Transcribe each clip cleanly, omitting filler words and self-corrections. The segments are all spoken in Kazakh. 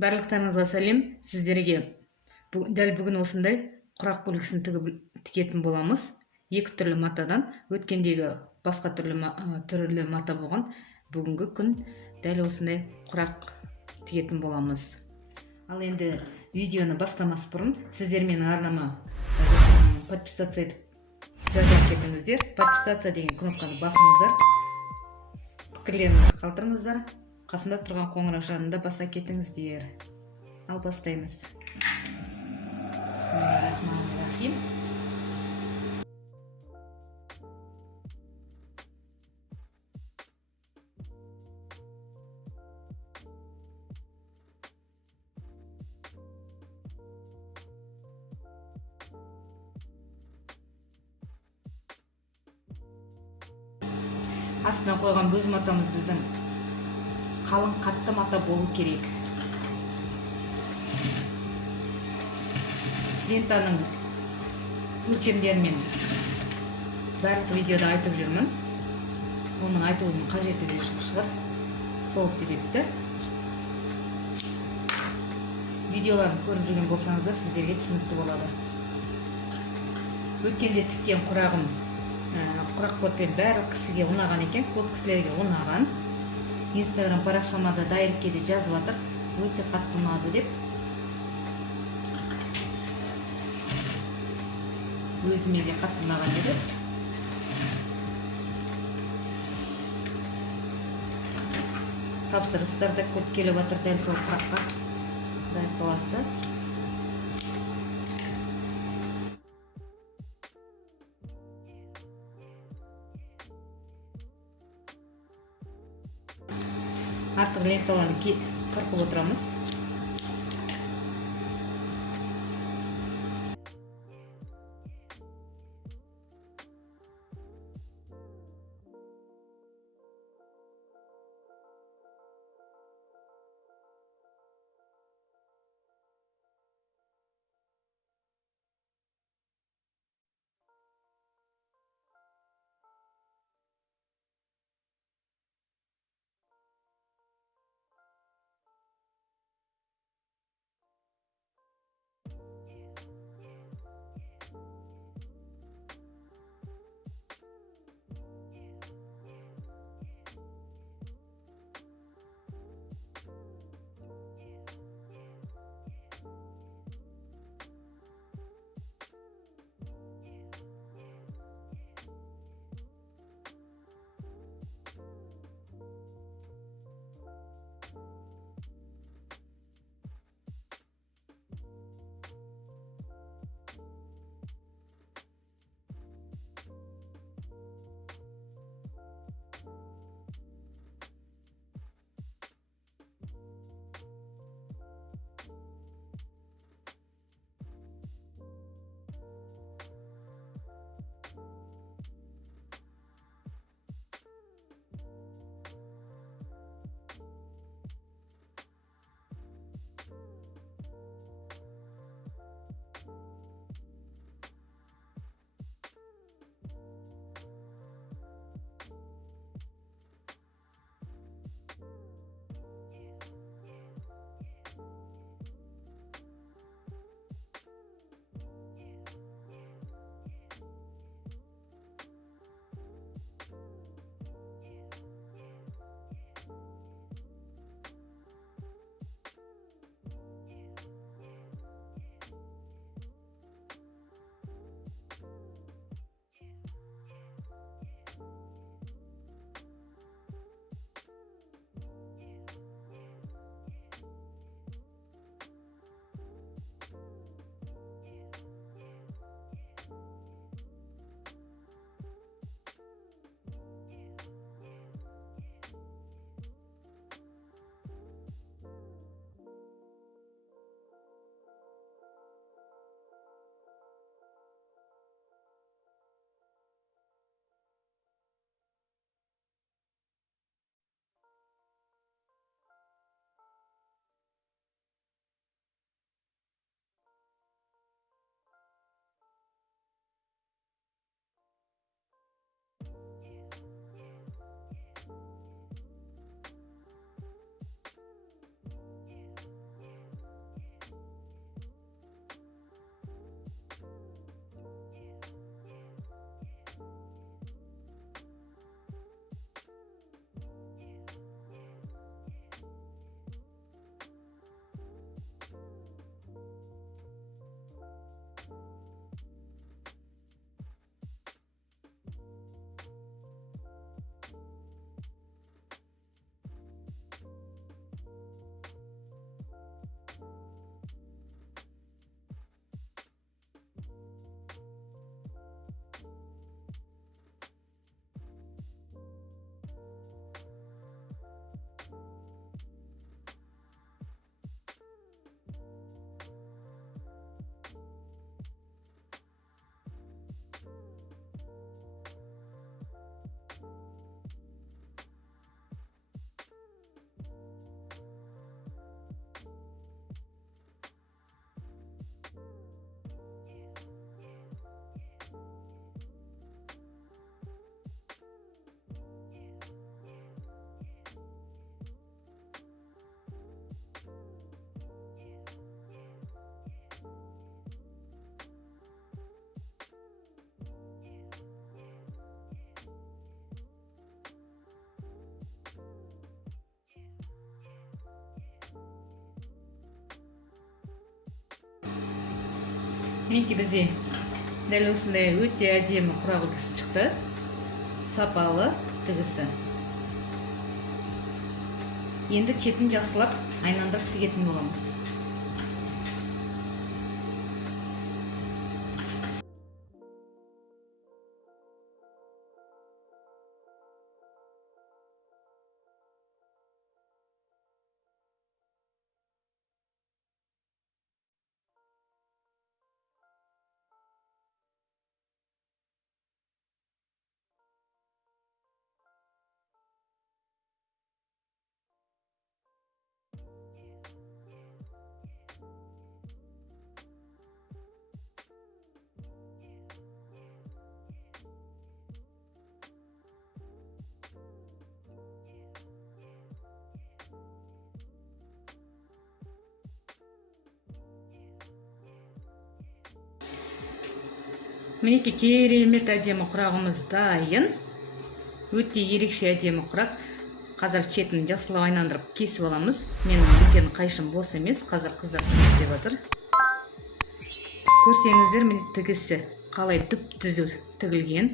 Барлықтарыңызға сәлем. Сіздерге дәл бүгін осындай құрақ үлгісін тігетін боламыз. Екі түрлі матадан. Өткендегі басқа түрлі мата болған. Бүгінгі күн дәл осындай құрақ тігетін боламыз. Ал енді видеоны бастамас бұрын сіздер менің арнама подписаться етіп жазып кетіңіздер. Подписаться деген кнопканы басыңыздар. Пікірлеріңізді қалдырыңыздар. Қасында тұрған қоңырау жағында баса кетіңіздер. Ал бастаймыз. Бисмиллахиррахманиррахим. Астына қойған бөз матамыз біздің қалың қатты мата болу керек. Лентаның өлшемдерімен барлық видеода айтып жүрмін. Оның айтуының қажеті де жоқ шығар. Сол себепті видеоларын көріп жүрген болсаңыздар сіздерге түсінікті болады. Өткенде тіккен құрағым құрақ көрпем бәрі кісіге ұнаған екен, көп кісілерге ұнаған. Инстаграм парақшама да дайректке де жазып жатыр, өте қатты ұнады деп. Өзіме де қатты ұнаған еді. Тапсырыстар да көп келіп жатыр дәл сол құраққа. Құдай қаласа. Артық ленталарын қырқып отырамыз. Мінекей бізде дәл осындай өте әдемі құрақ үлгісі шықты. Сапалы тігісі. Енді четін жақсылап айналдырып тігетін боламыз. Мінекей керемет әдемі құрағымыз дайын. Өте ерекше әдемі құрақ. Қазір четін жақсылап айналдырып кесіп аламыз. Менің үлкен қайшым бос емес, қазір қыздар істеп жатыр. Көрсеңіздер, міне тігісі қалай түп-түзу тігілген.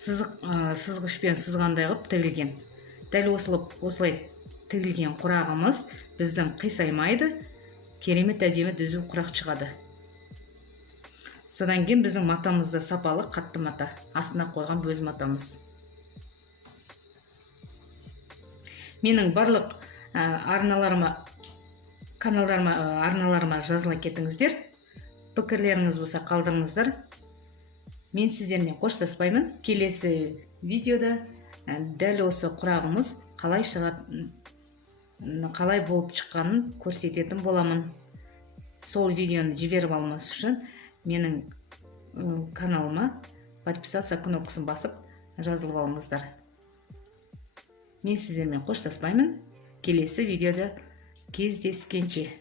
Сызғышпен сызғандай қылып тігілген. Дәл осылай тігілген құрағымыз біздің қисаймайды, керемет әдемі түзу құрақ шығады. Содан кейін біздің матамызда сапалы қатты мата, астына қойған бөз матамыз. Менің барлық арналарыма жазыла кетіңіздер. Пікірлеріңіз болса қалдырыңыздар. Мен сіздермен қоштаспаймын. Келесі видеода дәл осы құрағымыз қалай болып шыққанын көрсететін боламын. Сол видеоны жіберіп алмас үшін менің каналыма подписаться кнопкасын басып жазылып алыңыздар. Мен сіздермен қоштаспаймын. Келесі видеода кездескенше.